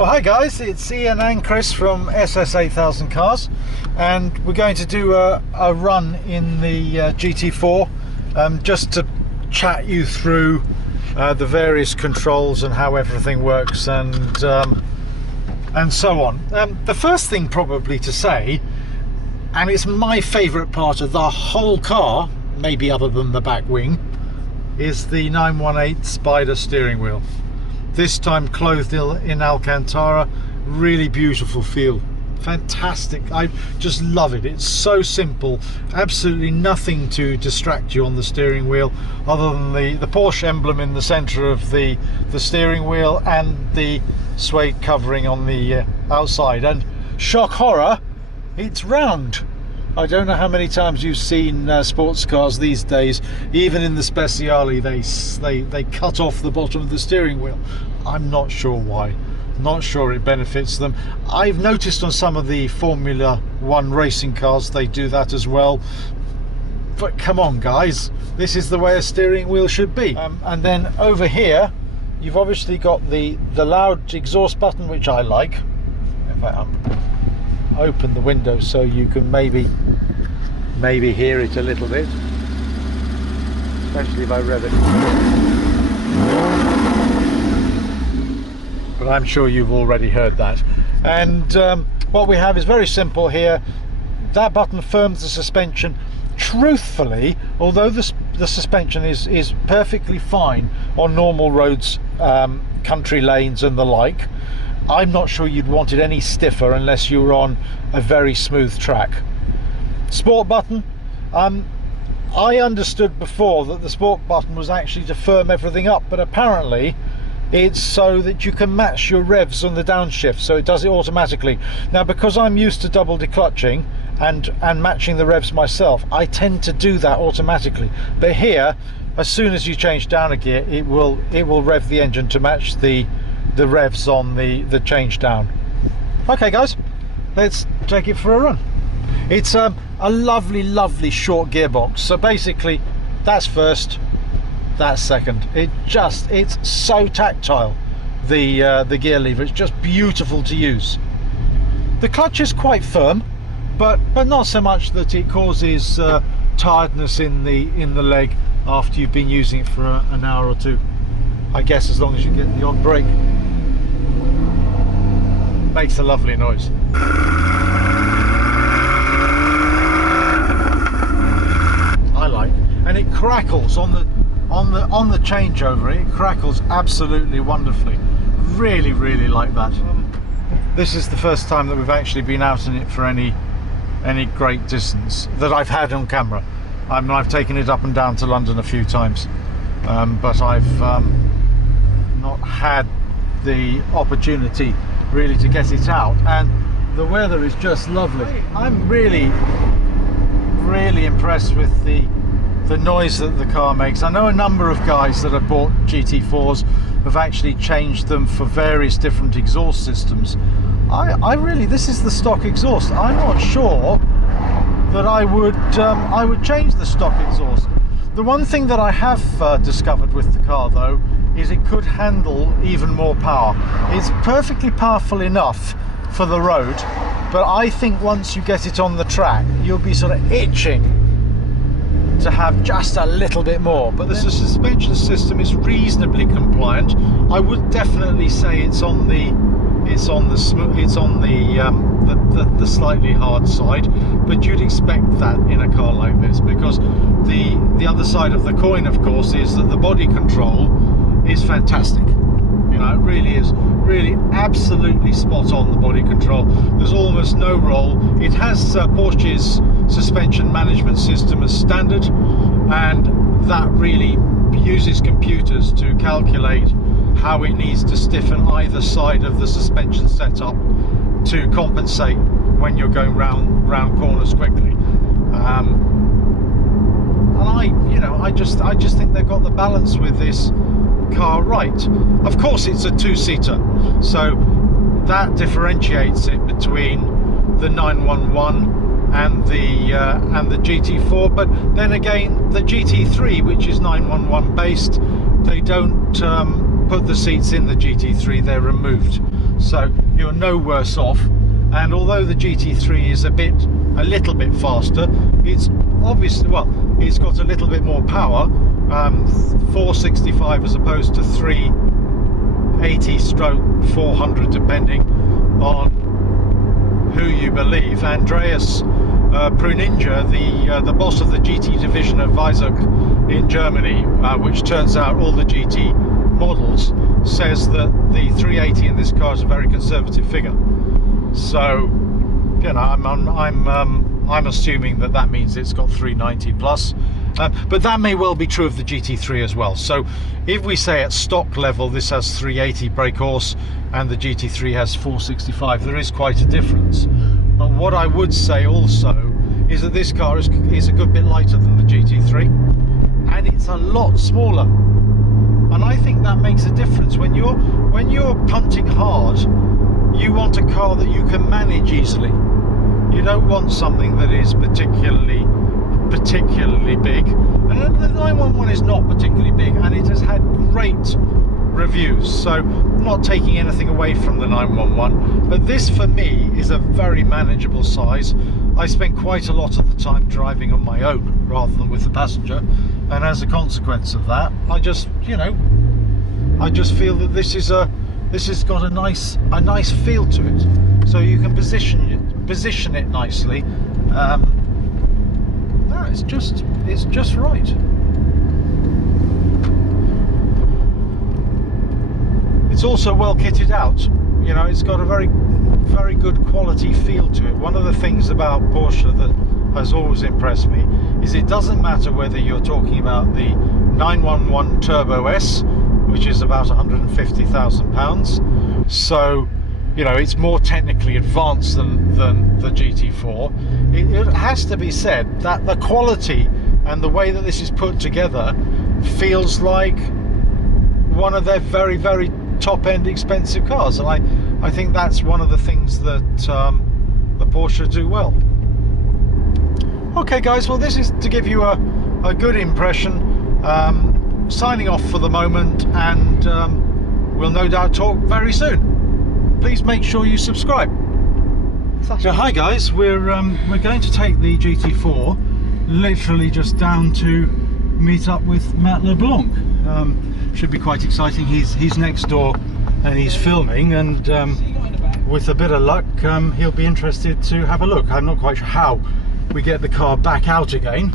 Well, hi guys, it's Ian and Chris from SS8000 Cars, and we're going to do a run in the GT4 just to chat you through the various controls and how everything works and so on. The first thing probably to say, and it's my favourite part of the whole car, maybe other than the back wing, is the 918 Spider steering wheel. This time clothed in Alcantara. Really beautiful feel, fantastic. I just love it. It's so simple, absolutely nothing to distract you on the steering wheel other than the Porsche emblem in the center of the steering wheel and the suede covering on the outside. And shock horror, it's round. I don't know how many times you've seen sports cars these days, even in the Speciale, they cut off the bottom of the steering wheel. I'm not sure why. Not sure it benefits them. I've noticed on some of the Formula 1 racing cars they do that as well. But come on guys, this is the way a steering wheel should be. And then over here, you've obviously got the loud exhaust button, which I like. In fact, open the window so you can maybe hear it a little bit, especially if I rev it. But I'm sure you've already heard that. And what we have is very simple here. That button firms the suspension. Truthfully, although the suspension is perfectly fine on normal roads, country lanes and the like, I'm not sure you'd want it any stiffer unless you were on a very smooth track. Sport button, I understood before that the sport button was actually to firm everything up, but apparently it's so that you can match your revs on the downshift, so it does it automatically. Now, because I'm used to double declutching and matching the revs myself, I tend to do that automatically. But here, as soon as you change down a gear, it will rev the engine to match the revs on the change down. Okay guys, let's take it for a run. It's a lovely short gearbox, so basically that's first, that's second. It's so tactile, the gear lever. It's just beautiful to use. The clutch is quite firm, but not so much that it causes tiredness in the leg after you've been using it for an hour or two. I guess as long as you get the odd brake. Makes a lovely noise. I like, and it crackles on the changeover. It crackles absolutely wonderfully. Really like that. This is the first time that we've actually been out in it for any great distance that I've had on camera. I mean, I've taken it up and down to London a few times, but I've not had the opportunity really to get it out, and the weather is just lovely. I'm really impressed with the noise that the car makes. I know a number of guys that have bought GT4s have actually changed them for various different exhaust systems. I really, this is the stock exhaust. I'm not sure that I would change the stock exhaust. The one thing that I have discovered with the car though is it could handle even more power. It's perfectly powerful enough for the road, but I think once you get it on the track, you'll be sort of itching to have just a little bit more. But the suspension system is reasonably compliant. I would definitely say it's on the slightly hard side, but you'd expect that in a car like this, because the other side of the coin, of course, is that the body control is fantastic. You know, it really is, really absolutely spot on, the body control. There's almost no roll. It has Porsche's suspension management system as standard, and that really uses computers to calculate how it needs to stiffen either side of the suspension setup to compensate when you're going round corners quickly. And I just think they've got the balance with this car right. Of course, it's a two-seater, so that differentiates it between the 911 and the GT4. But then again, the GT3, which is 911 based, they don't put the seats in the GT3, they're removed, so you're no worse off. And although the GT3 is a little bit faster, it's obviously, well, it's got a little bit more power, 465 as opposed to 380/400, depending on who you believe. Andreas Pruninja, the boss of the GT division of Weissach in Germany, which turns out all the GT models, says that the 380 in this car is a very conservative figure. So, you know, I'm assuming that means it's got 390 plus, but that may well be true of the GT3 as well. So if we say at stock level this has 380 brake horse and the GT3 has 465, there is quite a difference. But what I would say also is that this car is a good bit lighter than the GT3, and it's a lot smaller. And I think that makes a difference. When you're punting hard, you want a car that you can manage easily. You don't want something that is particularly big. And the 911 is not particularly big, and it has had great reviews. So I'm not taking anything away from the 911, but this for me is a very manageable size. I spend quite a lot of the time driving on my own rather than with the passenger, and as a consequence of that, I just feel that this has got a nice feel to it. So you can position it nicely. No, it's just right. It's also well kitted out. You know, it's got a very good quality feel to it. One of the things about Porsche that has always impressed me is it doesn't matter whether you're talking about the 911 Turbo S, which is about £150,000. So, you know, it's more technically advanced than the GT4. It has to be said that the quality and the way that this is put together feels like one of their very, very top-end expensive cars, and I think that's one of the things that the Porsche do well. Okay guys, well, this is to give you a good impression. Signing off for the moment, and we'll no doubt talk very soon. Please make sure you subscribe. So hi guys, we're going to take the GT4 literally just down to meet up with Matt LeBlanc. Should be quite exciting. He's next door and he's filming, and with a bit of luck he'll be interested to have a look. I'm not quite sure how we get the car back out again.